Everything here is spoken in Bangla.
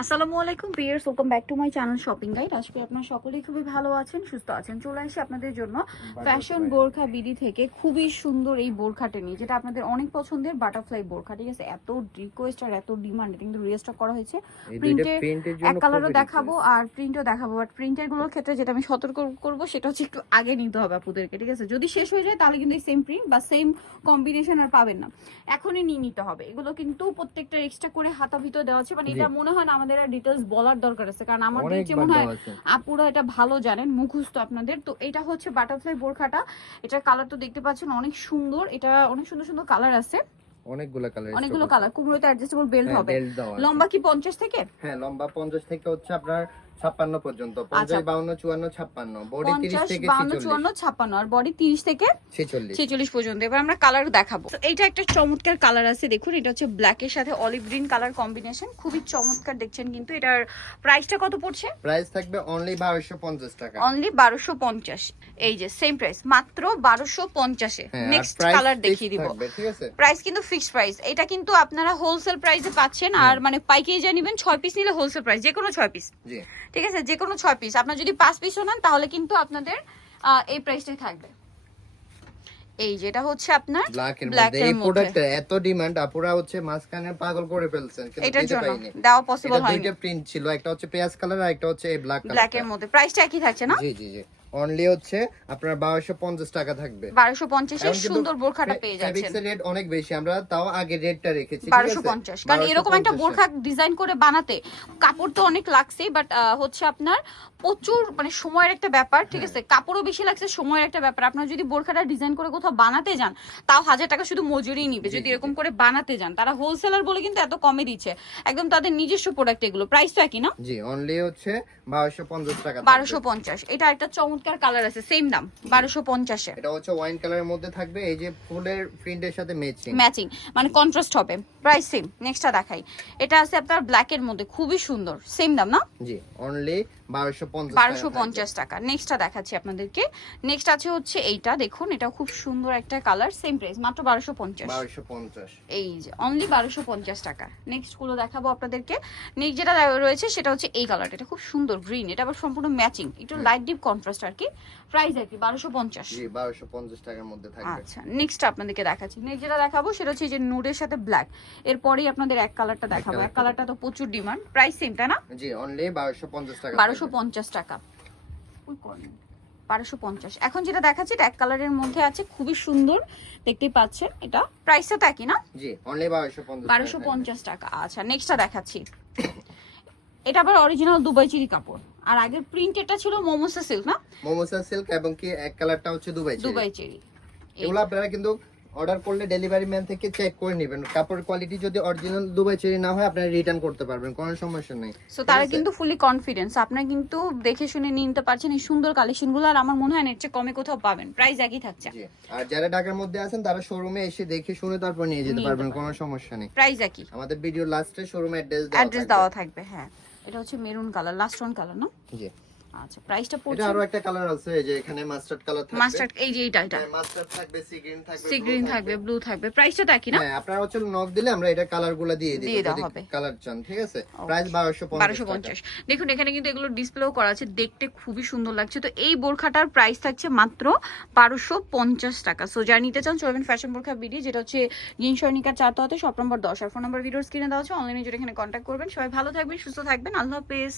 আসসালামু আলাইকুম viewers, welcome back to my channel shopping guide. আজকে আপনারা সকলেই খুবই ভালো আছেন, সুস্থ আছেন। চলে আসি আপনাদের জন্য ফ্যাশন বোরখা বিডি থেকে খুবই সুন্দর এই বোরখাটা নিয়ে, যেটা আপনাদের অনেক পছন্দের বাটারফ্লাই বোরখা। ঠিক আছে, এত রিকোয়েস্ট আর এত ডিমান্ড, কিন্তু রিস্টক করা হয়েছে। প্রিন্টের এক কালারও দেখাবো আর প্রিন্টও দেখাবো, বাট প্রিন্টের গুলোর ক্ষেত্রে যেটা আমি সতর্ক করবো সেটা হচ্ছে একটু আগে নিতে হবে আপুদেরকে। ঠিক আছে, যদি শেষ হয়ে যায় তাহলে কিন্তু এই সেম প্রিন্ট বা সেম কম্বিনেশন আর পাবেন না, এখনই নিয়ে নিতে হবে। এগুলো কিন্তু প্রত্যেকটা এক্সট্রা করে হাতা ভিতর দেওয়া আছে, মানে এটা মনে হয় না আমাদের ডিটেইলস বলার দরকার আছে, কারণ আমার যে মনে হয় আপুরা এটা ভালো জানেন, মুখস্থ আপনাদের। তো এটা হচ্ছে বাটারফ্লাই বোরখাটা, এটার কালার তো দেখতে পাচ্ছেন অনেক সুন্দর। এটা অনেক সুন্দর সুন্দর কালার আছে, অনেকগুলো কালার। কুমড়োতে অ্যাডজাস্টেবল বেল্ট হবে। লম্বা কি 50 থেকে? হ্যাঁ, লম্বা 50 থেকে হচ্ছে আপনার 56 পর্যন্ত। 50 52 54 56, বডি 30 থেকে 52 54 56 আর বডি 30 থেকে 46 পর্যন্ত। এবার আমরা কালার দেখাবো। তো এইটা একটা চমৎকার কালার আছে, দেখুন। এটা হচ্ছে ব্ল্যাক এর সাথে অলিভ গ্রিন কালার কম্বিনেশন, খুবই চমৎকার দেখছেন। কিন্তু এটার প্রাইসটা কত পড়ছে? প্রাইস থাকবে অনলি 1250 টাকা। অনলি 1250। এই যে সেম প্রাইস, মাত্র 1250 এ। নেক্সট কালার দেখিয়ে দিব। ঠিক আছে, প্রাইস কিন্তু ফিক্সড প্রাইস। এটা কিন্তু আপনারা হোলসেল প্রাইসে পাচ্ছেন, আর মানে পাইকারি যা নেবেন 6 পিস নিলে হোলসেল প্রাইস, যে কোনো 6 পিস। জি, ঠিক আছে, যে কোনো 6 পিস। আপনারা যদি 5 পিসও নেন তাহলে কিন্তু আপনাদের এই প্রাইসটাই থাকবে। এই যেটা হচ্ছে আপনার ব্ল্যাক এর মধ্যে এই প্রোডাক্টটা এত ডিমান্ড, আপুরা হচ্ছে মাসখানে পাগল করে ফেলছেন, কিন্তু এটার জন্য দাও পসিবল হয়নি। দুইটা প্রিন্ট ছিল, একটা হচ্ছে পেঁয়াজ কালার আর একটা হচ্ছে এই ব্ল্যাক কালার। ব্ল্যাক এর মধ্যে প্রাইসটা একই থাকছে না? জি জি জি, অনলি হচ্ছে আপনার 1250 টাকা থাকবে। 1250 এর সুন্দর বোরখাটা পেয়ে যাচ্ছেন। ফেব্রিক্সের রেট অনেক বেশি, আমরা তাও আগে রেটটা রেখেছি 1250। কারণ এরকম একটা বোরখা ডিজাইন করে বানাতে কাপড় তো অনেক লাগছে, বাট হচ্ছে আপনার প্রচুর মানে সময়ের একটা ব্যাপার। ঠিক আছে, কাপড়ও বেশি লাগছে, সময়ের একটা ব্যাপার। আপনারা যদি বোরখাটা ডিজাইন করে কোথাও বানাতে যান তাও 1000 টাকা শুধু মজুরি নিবে। যদি এরকম করে বানাতে যান, তারা হোলসেলার বলে কিন্তু এত কমে দিচ্ছে, একদম তাদের নিজস্ব প্রোডাক্ট এগুলো। প্রাইস তো একই না? জি, অনলি হচ্ছে 1250 টাকা। 1250। এটা একটা চমৎকার কালার আছে, সেম দাম 1250 এ। এটা হচ্ছে ওয়াইন কালারের মধ্যে থাকবে, এই যে ফুলের প্রিন্টের সাথে ম্যাচিং, মানে কন্ট্রাস্ট হবে। Price same. নেক্সটটা দেখাই। এটা আছে আপনার ব্ল্যাক এর মধ্যে, খুবই সুন্দর, সেম দাম না? জি, অনলি 1250 টাকা। নেক্সটটা দেখাচ্ছি আপনাদেরকে। নেক্সট আছে হচ্ছে এইটা, দেখুন। এটা খুব সুন্দর একটা কালার, সেম প্রাইস, মাত্র 1250। এই যে অনলি 1250 টাকা। নেক্সট গুলো দেখাবো আপনাদেরকে। নেক্সট যেটা রয়েছে সেটা হচ্ছে এই কালারটা। এটা খুব সুন্দর গ্রিন, এটা আবার সম্পূর্ণ ম্যাচিং, একটু লাইট ডিপ কন্ট্রাস্ট আর কি। প্রাইস আর কি 1250। জি, 1250 টাকার মধ্যে থাকবে। আচ্ছা, নেক্সট আপনাদেরকে দেখাচ্ছি। নেক্সট যেটা দেখাবো সেটা হচ্ছে এই যে নুডের সাথে ব্ল্যাক। এরপরেই আপনাদের এক কালারটা দেখাবো। এক কালারটা তো প্রচুর ডিমান্ড। প্রাইস সেম, তাই না? জি, অনলি 1250 টাকা। 1250 টাকা। 1250। এখন যেটা দেখাচ্ছি এটা এক কালারের মধ্যে আছে, খুবই সুন্দর, দেখতেই পাচ্ছেন। এটা প্রাইসটা তো একই না? জি, অনলি 1250 টাকা। আচ্ছা, নেক্সটটা দেখাচ্ছি। এটা আবার অরিজিনাল দুবাই চেরি কাপড়, আর আগের প্রিন্ট এটা ছিল মোমোসা সিল্ক না? মোমোসা সিল্ক, এবং কি এক কালারটা হচ্ছে দুবাই চেরি। এগুলো আপনারা কিন্তু অর্ডার করলে ডেলিভারি ম্যান থেকে চেক করে নেবেন। কাপড়ের কোয়ালিটি যদি অরিজিনাল দুবাই চেরি না হয়, আপনারা রিটার্ন করতে পারবেন, কোনো সমস্যা নেই। সো তারা কিন্তু ফুলি কনফিডেন্স, আপনারা কিন্তু দেখে শুনে নিতে পারছেন এই সুন্দর কালেকশনগুলো। আর আমার মনে হয় না এর চেয়ে কমে কোথাও পাবেন, প্রাইস একই থাকছে। আর যারা ঢাকার মধ্যে আছেন তারা শোরুমে এসে দেখে শুনে তারপর নিয়ে যেতে পারবেন, কোনো সমস্যা নেই। প্রাইস একই। আমাদের ভিডিও লাস্টে শোরুম অ্যাড্রেস দেওয়া থাকবে। হ্যাঁ, এটা হচ্ছে maroon colour, last one colour না? জি। আচ্ছা, প্রাইসটা পড়ছে। এটা আরো একটা কালার আছে, এই যে এখানে মাস্টার্ড কালার থাকবে। মাস্টার্ড, এই যে এটা মাস্টার্ড থাকবে, সি গ্রিন থাকবে, সি গ্রিন থাকবে, ব্লু থাকবে। প্রাইসটা তো একই না? হ্যাঁ, আপনারা হচ্ছে নক দিলে আমরা এটা কালারগুলো দিয়ে দিব, যদি কালার চান। ঠিক আছে, প্রাইস 1250। দেখুন এখানে কিন্তু এগুলো ডিসপ্লেও করা আছে, দেখতে খুবই সুন্দর লাগছে। তো এই বোরখাটার প্রাইস থাকছে মাত্র 1250 টাকা। সো যারা নিতে চান চলবেন ফ্যাশন বোরখা বিডি, যেটা হচ্ছে গিনসর্নিকা 4 তলাতে, শপ নম্বর 10। আর ফোন নাম্বার ভিডিওর স্ক্রিনে দেওয়া আছে, অনলাইনে যেটা এখানে কন্ট্যাক্ট করবেন। সবাই ভালো থাকবেন, সুস্থ থাকবেন, আল্লাহ হাফেজ।